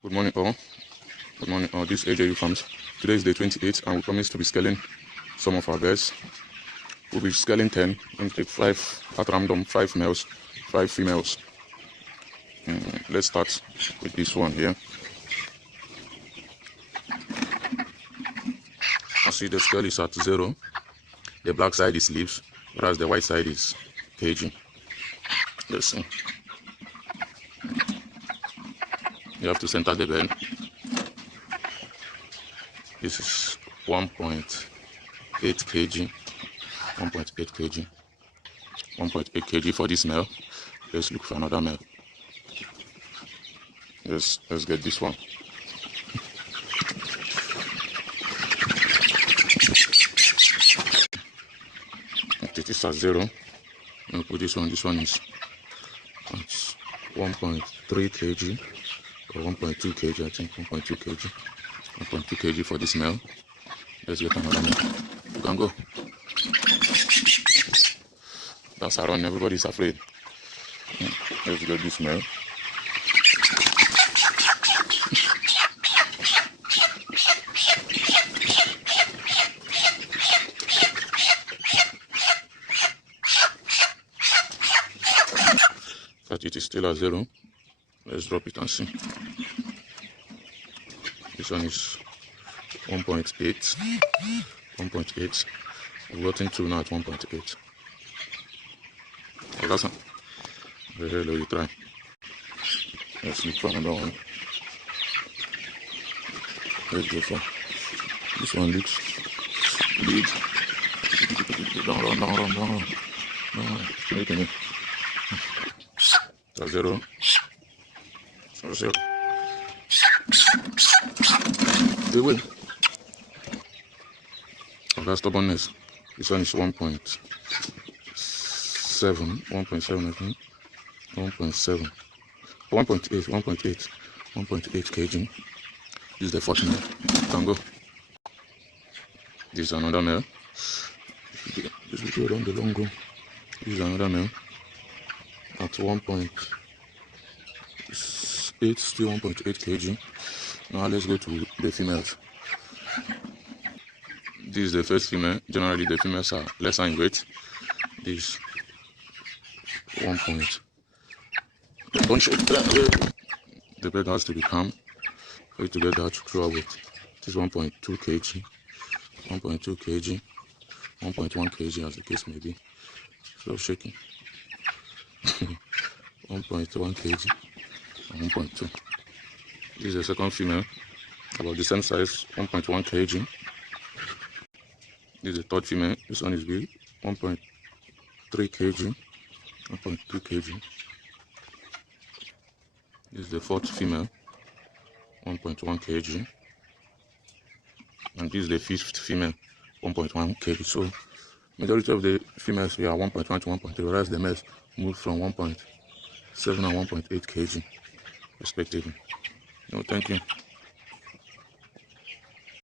Good morning all. Good morning all. This AJU Farms. Today is day 28 and we promise to be scaling some of our birds. We'll be scaling 10. We'll take 5 at random, 5 males, 5 females. Let's start with this one here. I see the scale is at 0. The black side is leaves, whereas the white side is caging. Let's see. You have to center the bird. This is 1.8 kg, 1.8 kg, 1.8 kg for this male. Let's look for another male. Let's get this one. It is at 0. I'll put this one. This one is at 1.3 kg or 1.2 kg. I think 1.2 kg. 1.2 kg for this male. Let's get another male. You can go. That's around. Everybody's afraid. Let's get this male. But it is still at 0. Let's drop it and see. This one is 1.8. 1.8. I've gotten 2 now at 1.8. Oh, that's very low. You try. Let's look for another one. Let's go for this one. Looks big. Don't run. Wait a minute. That's 0. 0. They will. Oh, that's stubbornness. This one is 1.7. 1.7, I think. 1.7. 1.8 kg. This is the 4th male. Can go. This is another male. This will go around the long go. This is another male. At 1.8, still 1.8 kg. Now let's go to the females. This is the first female. Generally the females are lesser in weight. This 1. Don't show that. The bird has to be calm for you to get that true weight. This is 1.2 kg, 1.2 kg, 1.1 kg as the case may be. So shaking. 1.1 kg and 1.2. This is the second female, about the same size, 1.1 kg. This is the third female. This one is big, 1.3 kg, 1.2 kg. This is the fourth female, 1.1 kg. And this is the fifth female, 1.1 kg. So majority of the females here are 1.1 to 1.3, whereas the males move from 1.7 and 1.8 kg respectively. No, thank you.